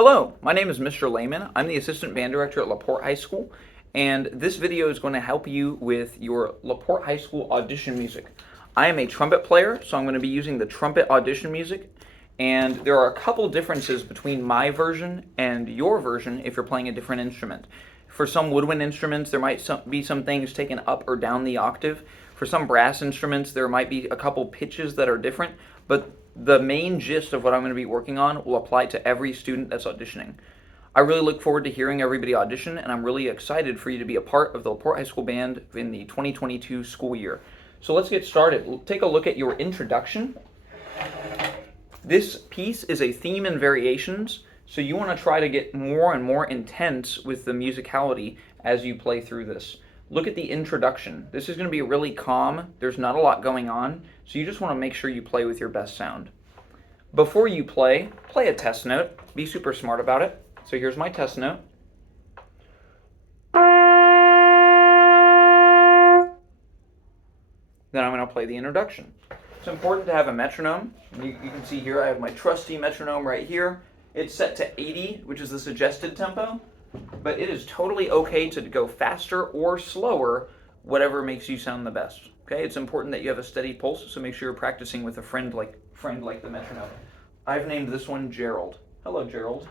Hello, my name is Mr. Lehmann. I'm the Assistant Band Director at LaPorte High School, and this video is going to help you with your LaPorte High School audition music. I am a trumpet player, so I'm going to be using the trumpet audition music, and there are a couple differences between my version and your version if you're playing a different instrument. For some woodwind instruments, there might be some things taken up or down the octave. For some brass instruments, there might be a couple pitches that are different, but the main gist of what I'm going to be working on will apply to every student that's auditioning. I really look forward to hearing everybody audition, and I'm really excited for you to be a part of the LaPorte High School Band in the 2022 school year. So let's get started. Take a look at your introduction. This piece is a theme and variations, so you want to try to get more and more intense with the musicality as you play through this. Look at the introduction. This is going to be really calm. There's not a lot going on, so you just want to make sure you play with your best sound. Before you play a test note. Be super smart about it. So here's my test note. Then I'm going to play the introduction. It's important to have a metronome. You can see here I have my trusty metronome right here. It's set to 80, which is the suggested tempo. But it is totally okay to go faster or slower, whatever makes you sound the best. Okay, it's important that you have a steady pulse, so make sure you're practicing with a friend like the metronome. I've named this one Gerald. Hello, Gerald.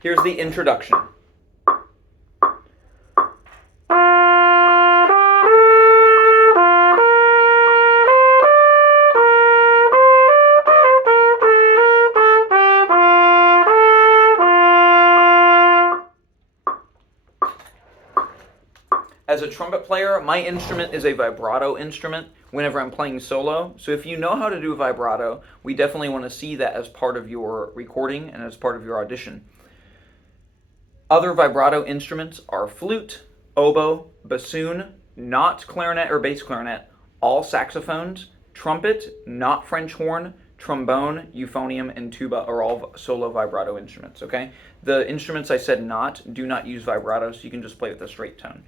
Here's the introduction. As a trumpet player, my instrument is a vibrato instrument whenever I'm playing solo. So if you know how to do vibrato, we definitely want to see that as part of your recording and as part of your audition. Other vibrato instruments are flute, oboe, bassoon, not clarinet or bass clarinet, all saxophones, trumpet, not French horn, trombone, euphonium, and tuba are all solo vibrato instruments, okay? The instruments I said do not use vibrato, so you can just play with a straight tone.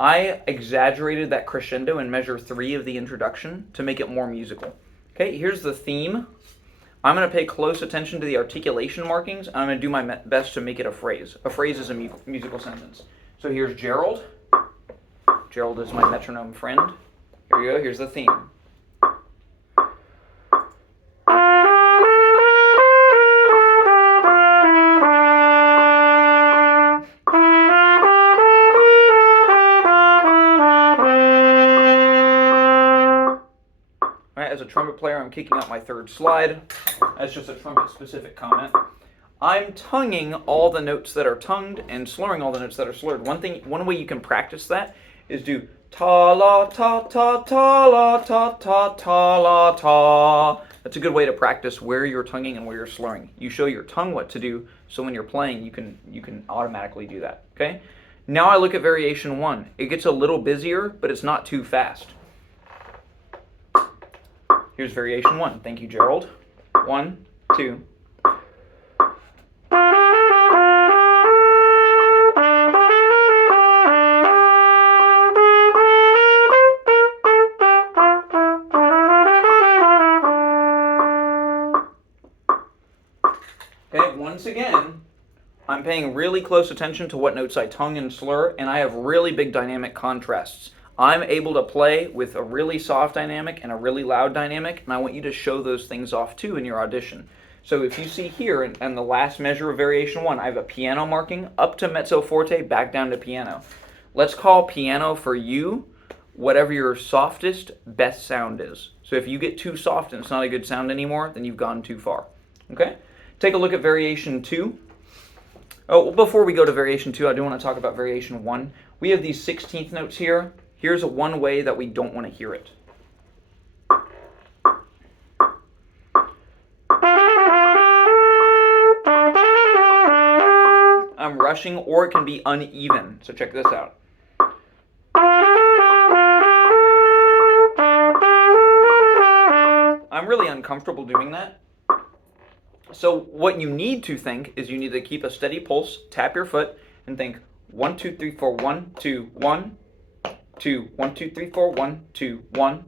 I exaggerated that crescendo in measure 3 of the introduction to make it more musical. Okay, here's the theme. I'm going to pay close attention to the articulation markings, and I'm going to do my best to make it a phrase. A phrase is a musical sentence. So here's Gerald. Gerald is my metronome friend. Here you go, here's the theme. As a trumpet player, I'm kicking out my third slide. That's just a trumpet-specific comment. I'm tonguing all the notes that are tongued and slurring all the notes that are slurred. One way you can practice that is do ta la ta ta ta la ta ta ta la ta. That's a good way to practice where you're tonguing and where you're slurring. You show your tongue what to do, so when you're playing, you can automatically do that. Okay. Now I look at variation 1. It gets a little busier, but it's not too fast. Here's variation 1. Thank you, Gerald. 1, 2. Okay, once again, I'm paying really close attention to what notes I tongue and slur, and I have really big dynamic contrasts. I'm able to play with a really soft dynamic and a really loud dynamic, and I want you to show those things off too in your audition. So if you see here in the last measure of variation 1, I have a piano marking up to mezzo forte, back down to piano. Let's call piano for you whatever your softest, best sound is. So if you get too soft and it's not a good sound anymore, then you've gone too far. Okay? Take a look at variation 2. Oh, before we go to variation 2, I do want to talk about variation 1. We have these 16th notes here. Here's one way that we don't want to hear it. I'm rushing, or it can be uneven. So check this out. I'm really uncomfortable doing that. So what you need to think is you need to keep a steady pulse, tap your foot, and think 1, 2, 3, 4, 1, 2, 1, 2, 1, 2, 3, 4, 1, 2, 1,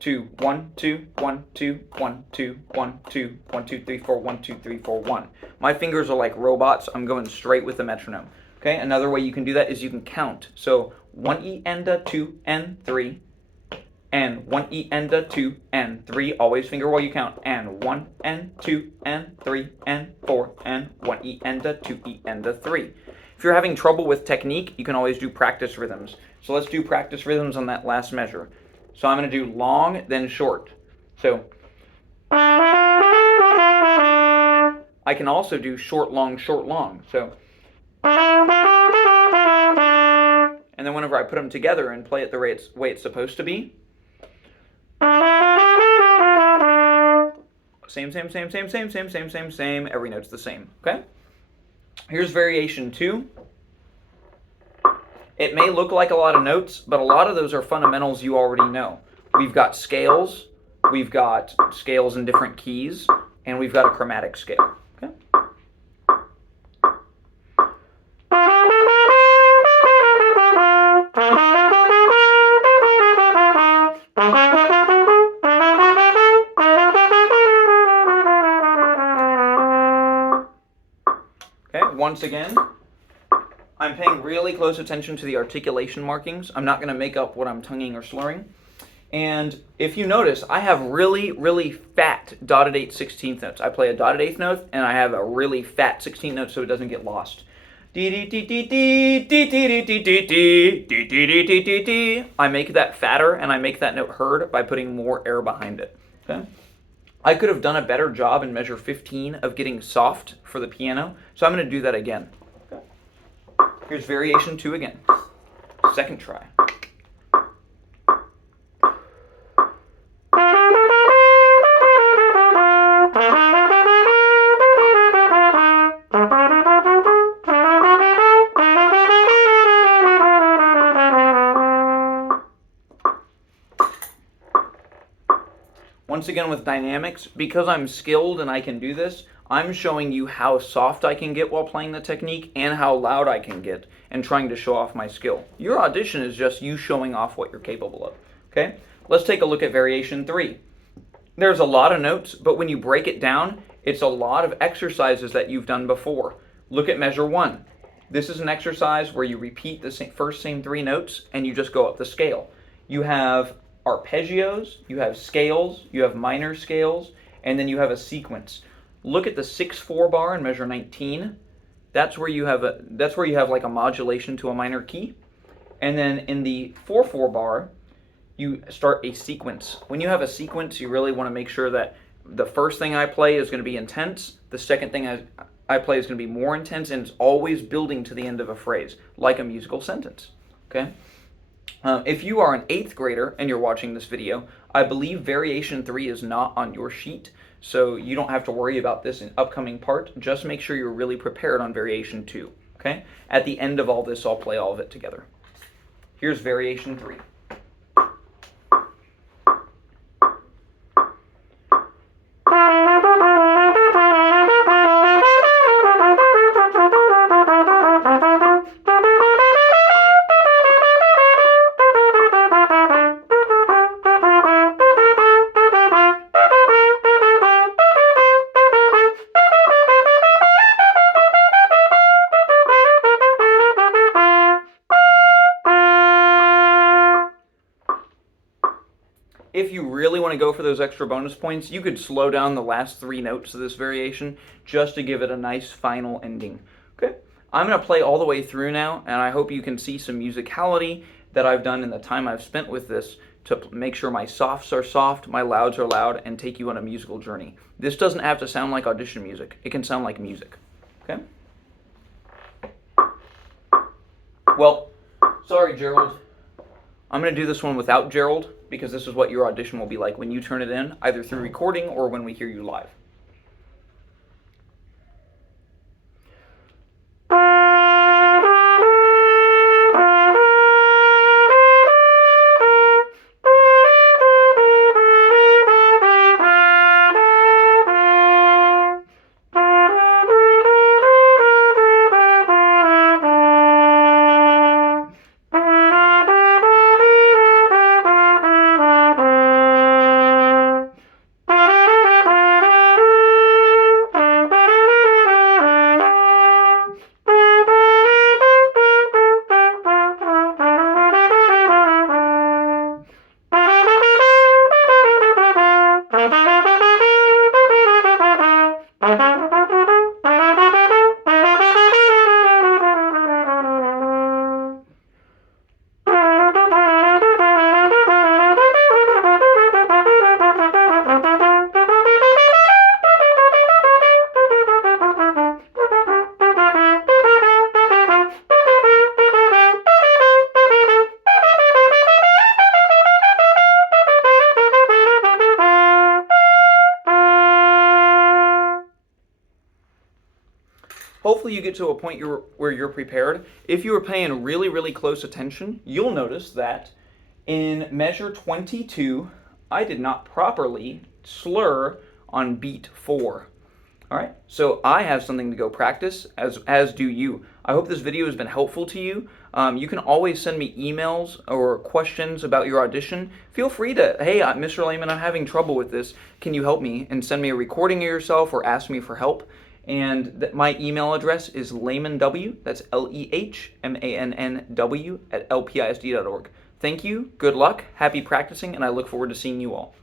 2, 1, 2, 1, 2, 1, 2, 1, 2, 1, 2, 3, 4, 1, 2, 3, 4, 1. My fingers are like robots. I'm going straight with the metronome. Okay, another way you can do that is you can count. So 1 E and a 2 and 3, and 1 E and a 2 and 3. Always finger while you count. And 1 and 2 and 3 and 4 and 1 E and a 2 E and a 3. If you're having trouble with technique, you can always do practice rhythms. So let's do practice rhythms on that last measure. So I'm going to do long, then short. So I can also do short, long, short, long. So, and then whenever I put them together and play it the way it's supposed to be, same, same, same, same, same, same, same, same, same. Every note's the same. Okay? Here's variation 2. It may look like a lot of notes, but a lot of those are fundamentals you already know. We've got scales in different keys, and we've got a chromatic scale. Okay? Okay, once again, I'm paying really close attention to the articulation markings. I'm not going to make up what I'm tonguing or slurring. And if you notice, I have really, really fat dotted 8/16 notes. I play a dotted 8th note, and I have a really fat 16th note so it doesn't get lost. I make that fatter, and I make that note heard by putting more air behind it. Okay? I could have done a better job in measure 15 of getting soft for the piano, so I'm going to do that again. Okay. Here's variation 2 again. Second try. Once again with dynamics, because I'm skilled and I can do this, I'm showing you how soft I can get while playing the technique and how loud I can get and trying to show off my skill. Your audition is just you showing off what you're capable of. Okay? Let's take a look at variation 3. There's a lot of notes, but when you break it down, it's a lot of exercises that you've done before. Look at measure 1. This is an exercise where you repeat the first same 3 notes and you just go up the scale. You have arpeggios, you have scales, you have minor scales, and then you have a sequence. Look at the 6/4 bar in measure 19. That's where you have like a modulation to a minor key. And then in the 4/4 bar, you start a sequence. When you have a sequence, you really want to make sure that the first thing I play is going to be intense, the second thing I play is going to be more intense, and it's always building to the end of a phrase, like a musical sentence. Okay? If you are an 8th grader and you're watching this video, I believe variation 3 is not on your sheet, so you don't have to worry about this in upcoming part. Just make sure you're really prepared on variation 2. Okay? At the end of all this, I'll play all of it together. Here's variation 3. If you really want to go for those extra bonus points, you could slow down the last 3 notes of this variation just to give it a nice final ending. Okay, I'm going to play all the way through now, and I hope you can see some musicality that I've done in the time I've spent with this to make sure my softs are soft, my louds are loud, and take you on a musical journey. This doesn't have to sound like audition music. It can sound like music. Okay? Well, sorry, Gerald. I'm going to do this one without Gerald, because this is what your audition will be like when you turn it in, either through recording or when we hear you live. hopefully you get to a point where you're prepared. If you were paying really, really close attention, you'll notice that in measure 22, I did not properly slur on beat 4. All right, so I have something to go practice, as do you. I hope this video has been helpful to you. You can always send me emails or questions about your audition. Feel free to, hey, Mr. Lehmann, I'm having trouble with this. Can you help me? And send me a recording of yourself or ask me for help. And my email address is LehmannW, that's LEHMANNW @LPISD.org. Thank you, good luck, happy practicing, and I look forward to seeing you all.